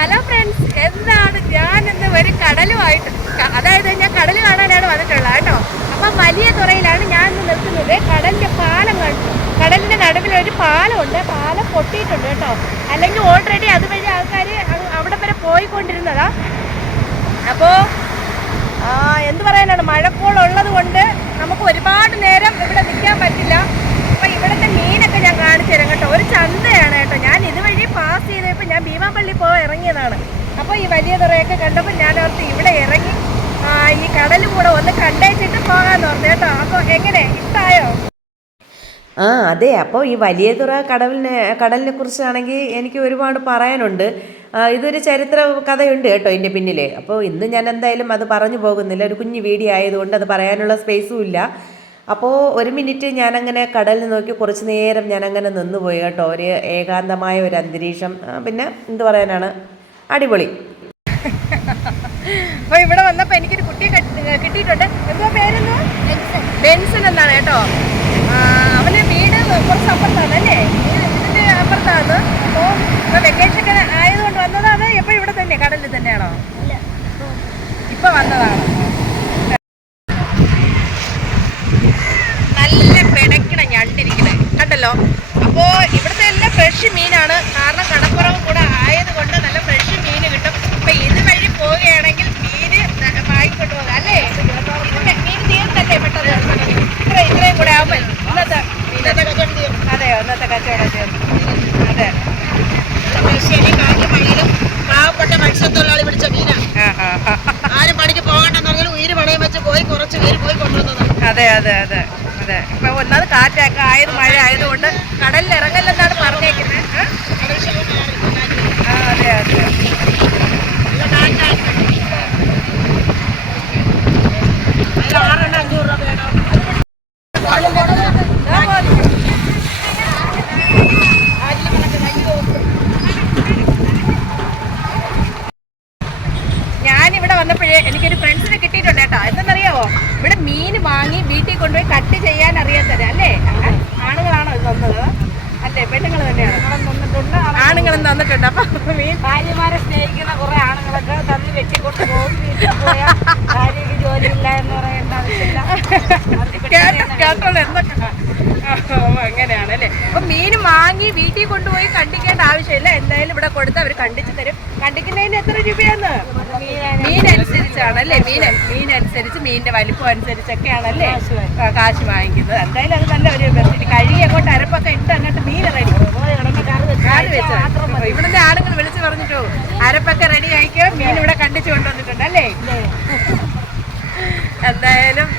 Hello friends, എന്താണ് ഞാനിന്ന് ഒരു കടലുമായിട്ട്, അതായത് ഞാൻ കടൽ കാണാനാണ് വന്നിട്ടുള്ളത് കേട്ടോ. അപ്പം വലിയ തുറയിലാണ് ഞാൻ ഇന്ന് നിൽക്കുന്നത്. കടലിൻ്റെ പാലം കണ്ടു. കടലിൻ്റെ നടുവിൽ ഒരു പാലമുണ്ട്. പാലം പൊട്ടിയിട്ടുണ്ട് കേട്ടോ. അല്ലെങ്കിൽ ഓൾറെഡി അതുവഴി ആൾക്കാർ അവിടെ വരെ പോയിക്കൊണ്ടിരുന്നതാ. അപ്പോൾ എന്ത് പറയാനാണ്, മഴക്കോളുള്ളത് കൊണ്ട് നമുക്ക് ഒരുപാട് നേരം ഇവിടെ നിൽക്കാൻ പറ്റില്ല. അപ്പോൾ ഇവിടുത്തെ മീനൊക്കെ ഞാൻ കാണിച്ചു തരാം കേട്ടോ. ഒരു ചന്തയാണ് കേട്ടോ. ഞാൻ ഇതുവഴി പാസ് ചെയ്തപ്പോൾ ഞാൻ ഭീമാപള്ളി പോകാൻ ഇറങ്ങിയതാണ്. അപ്പോൾ ഈ വലിയ തുറയൊക്കെ കണ്ടപ്പോൾ ഞാൻ ഓർത്ത് ഇവിടെ ഇറങ്ങി ഈ കടലും കൂടെ ഒന്ന് കണ്ടേച്ചിട്ട് പോകാമെന്ന് പറഞ്ഞു കേട്ടോ. അപ്പോൾ എങ്ങനെ, ഇഷ്ടമായോ? അതെ. അപ്പോൾ ഈ വലിയ തുറ കടലിനെ കുറിച്ചാണെങ്കിൽ എനിക്ക് ഒരുപാട് പറയാനുണ്ട്. ഇതൊരു ചരിത്ര കഥയുണ്ട് കേട്ടോ ഇതിൻ്റെ പിന്നിൽ. അപ്പോൾ ഇന്ന് ഞാൻ എന്തായാലും അത് പറഞ്ഞു പോകുന്നില്ല. ഒരു കുഞ്ഞു വീഡിയോ ആയതുകൊണ്ട് അത് പറയാനുള്ള സ്പേസും ഇല്ല. അപ്പോൾ ഒരു മിനിറ്റ് ഞാനങ്ങനെ കടലിൽ നോക്കി കുറച്ച് നേരം ഞാനങ്ങനെ നിന്നുപോയി കേട്ടോ. ഒരു ഏകാന്തമായ ഒരു അന്തരീക്ഷം. പിന്നെ എന്ത് പറയാനാണ്, അടിപൊളി. അപ്പോൾ ഇവിടെ വന്നപ്പോൾ എനിക്കൊരു കുട്ടിയെ കിട്ടിയിട്ടുണ്ട്. എന്തോ പേരെന്തോ? ബെൻസൺ എന്നാണ് കേട്ടോ. അവന് വീട് കുറച്ച് അപ്പുറത്താണ് അല്ലേ, ഇതിൻ്റെ അപ്പുറത്താണ്. അപ്പോൾ വെക്കേഷൻ ഒക്കെ ആയതുകൊണ്ട് വന്നതാണ്. എപ്പോഴും ഇവിടെ തന്നെ, കടലിൽ തന്നെയാണോ? ഇപ്പം വന്നതാണ്. നല്ല പിടയ്ക്കണ ഞണ്ടിരിക്കണേ കണ്ടല്ലോ. അപ്പോൾ ഇവിടുത്തെ എല്ലാം ഫ്രഷ് മീനാണ്. കാരണം കടപ്പുറവും കൂടെ ആയതുകൊണ്ട് നല്ല ഫ്രഷ് മീൻ കിട്ടും. അപ്പം ഇതുവഴി പോവുകയാണെങ്കിൽ മീൻ വാങ്ങിക്കൊണ്ട് പോകാം അല്ലേ. ഇത് മീൻ തീർന്നല്ലേ പെട്ടെന്ന്. ഇത്രയും കൂടെ ആവുമ്പോൾ ഇന്നത്തെ കച്ചവടം തീർന്നു. അതെയോ, ഇന്നത്തെ കച്ചവടം തീർന്നു. അതെ, പാവപ്പെട്ട മത്സ്യത്തൊഴിലാളി പിടിച്ച മീനാണ്. ആരും പണിക്ക് പോകണ്ടെന്ന് പറഞ്ഞാൽ ഉയിര് പണയം വെച്ച് പോയി കുറച്ച് പേര് പോയി കൊണ്ടുവന്നത്. അതെ അതെ അതെ അതെ. ഇപ്പൊ ഒന്നത് കാറ്റൊക്കെ ആയത്, മഴ ആയതുകൊണ്ട് കടലിൽ ഇറങ്ങല്ലെന്നാണ് പറഞ്ഞേക്കുന്നത്. അതെ അതെ. ഞാനിവിടെ വന്നപ്പോഴേ എനിക്കൊരു ഫ്രണ്ട്സിനെ കിട്ടിയിട്ടുണ്ട് കേട്ടോ. എന്തെന്നറിയാവോ, ഇവിടെ മീൻ വാങ്ങി വീട്ടിൽ കൊണ്ടുപോയി കട്ട് ചെയ്യാൻ അറിയാത്തത് അല്ലേ. ആണുങ്ങളാണോ ഇത് തന്നത്? അല്ലേ, പെണ്ണുങ്ങൾ തന്നെയാണ്. ആണുങ്ങളും തന്നിട്ടുണ്ട്. അപ്പൊ മീൻ ഭാര്യമാരെ സ്നേഹിക്കുന്ന കുറെ ആണുങ്ങളൊക്കെ തന്ന് വെട്ടിക്കൊണ്ട് പോകും. ഭാര്യക്ക് ജോലിയില്ല എന്ന് പറയേണ്ട ആവശ്യമില്ല. കേട്ടോളൂ എന്തൊക്കെ. അങ്ങനെയാണ് അല്ലേ. അപ്പൊ മീൻ വാങ്ങി വീട്ടിൽ കൊണ്ടുപോയി കണ്ടിക്കേണ്ട ആവശ്യമില്ല. എന്തായാലും ഇവിടെ കൊടുത്ത് അവർ കണ്ടിച്ചു തരും. കണ്ടിക്കുന്നതിന് എത്ര രൂപയാന്ന്? മീൻ അനുസരിച്ചാണ് അല്ലേ. മീൻ അനുസരിച്ച്, മീനിന്റെ വലിപ്പം അനുസരിച്ചൊക്കെയാണല്ലേ കാശ് വാങ്ങിക്കുന്നത്. എന്തായാലും അത് നല്ല ഒരു ബെസ്റ്റ്. കഴുകി അങ്ങോട്ട് അരപ്പൊക്കെ ഇട്ട് അങ്ങോട്ട് മീൻ റെഡി. ഇവിടുത്തെ ആളുകൾ വിളിച്ചു പറഞ്ഞിട്ടോ, അരപ്പൊക്കെ റെഡി ആയിക്കോ, മീൻ ഇവിടെ കണ്ടിച്ചു കൊണ്ടുവന്നിട്ടുണ്ട് അല്ലേ. എന്തായാലും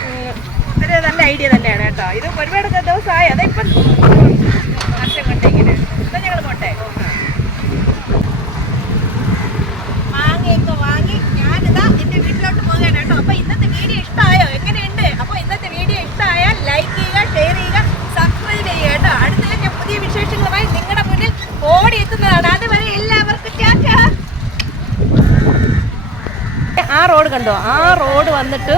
ഒരു നല്ല ഐഡിയ തന്നെയാണ് കേട്ടോ. ഇത് ഒരുപാട് ദിവസമായി. അതിപ്പം വർഷം കൊണ്ടെങ്കിലും എന്താ ഞങ്ങൾ പോട്ടെ. മാങ്ങയൊക്കെ വാങ്ങി ഞാനിതാ എൻ്റെ വീട്ടിലോട്ട് പോവുകയാണ് കേട്ടോ. അപ്പോൾ ഇന്നത്തെ വീഡിയോ ഇഷ്ടമായോ, എങ്ങനെയുണ്ട്? അപ്പോൾ ഇന്നത്തെ വീഡിയോ ഇഷ്ടമായാൽ ലൈക്ക് ചെയ്യുക, ഷെയർ ചെയ്യുക, സബ്സ്ക്രൈബ് ചെയ്യുക കേട്ടോ. അടുത്ത ഞാൻ പുതിയ വിശേഷങ്ങളുമായി നിങ്ങളുടെ മുന്നിൽ ഓടി എത്തുന്നതാണ്. അതുവരെ എല്ലാവർക്കും ടാറ്റാ. ആ റോഡ് കണ്ടോ, ആ റോഡ് വന്നിട്ട്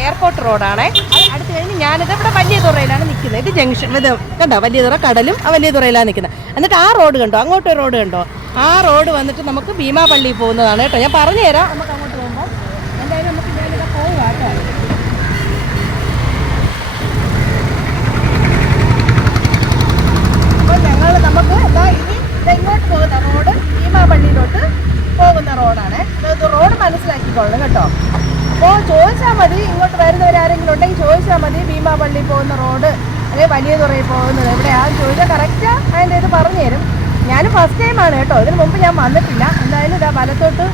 എയർപോർട്ട് റോഡാണേ. അടുത്ത് കഴിഞ്ഞ് ഞാനിത് ഇവിടെ വലിയ തുറയിലാണ് നിൽക്കുന്നത്. ഇത് ജംഗ്ഷൻ, ഇത് കണ്ടോ, വലിയ തുറ കടലും ആ വലിയ തുറയിലാണ് നിൽക്കുന്നത്. എന്നിട്ട് ആ റോഡ് കണ്ടോ, അങ്ങോട്ട് റോഡ് കണ്ടോ, ആ റോഡ് വന്നിട്ട് നമുക്ക് ഭീമാപള്ളി പോകുന്നതാണ് കേട്ടോ. ഞാൻ പറഞ്ഞു തരാം നമുക്ക് അങ്ങോട്ട് പോകുമ്പോൾ. എന്തായാലും നമുക്ക് ഞാനിവിടെ പോവുക കേട്ടോ. അപ്പോൾ നമുക്ക് ഇങ്ങോട്ട് പോകുന്ന റോഡ് ഭീമാപള്ളിയിലോട്ട് പോകുന്ന റോഡാണ്. ഇത് റോഡ് മനസ്സിലാക്കിക്കൊള്ളണം കേട്ടോ. അപ്പോൾ ചോദിച്ചാൽ മതി, ഇങ്ങോട്ട് വരുന്നവരാരെങ്കിലും ഉണ്ടെങ്കിൽ ചോദിച്ചാൽ മതി, ഭീമാപള്ളി പോകുന്ന റോഡ് അല്ലെങ്കിൽ വലിയ തുറയിൽ പോകുന്നത് എവിടെയാണെന്ന് ചോദിച്ചാൽ കറക്റ്റ് അതിൻ്റെ ഇത് പറഞ്ഞു തരും. ഞാൻ ഫസ്റ്റ് ടൈമാണ് കേട്ടോ, ഇതിന് മുമ്പ് ഞാൻ വന്നിട്ടില്ല. എന്തായാലും ഇതാ വലത്തോട്ട്,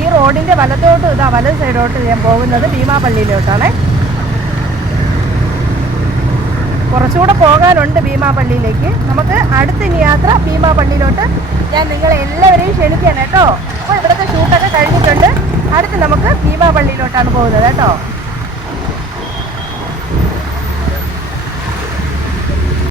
ഈ റോഡിൻ്റെ വലത്തോട്ട്, ഇതാ വലത് സൈഡോട്ട് ഞാൻ പോകുന്നത് ഭീമാപള്ളിയിലോട്ടാണ്. കുറച്ചുകൂടെ പോകാനുണ്ട് ഭീമാപള്ളിയിലേക്ക്. നമുക്ക് അടുത്തിനി യാത്ര ഭീമാപള്ളിയിലോട്ട് ഞാൻ നിങ്ങളെ എല്ലാവരെയും ക്ഷണിക്കുകയാണ് കേട്ടോ. അപ്പോൾ ഇവിടുത്തെ ഷൂട്ടൊക്കെ കഴിഞ്ഞിട്ടുണ്ട്. അടുത്ത് നമുക്ക് ഭീമാപള്ളിയിലോട്ടാണ് പോകുന്നത് കേട്ടോ.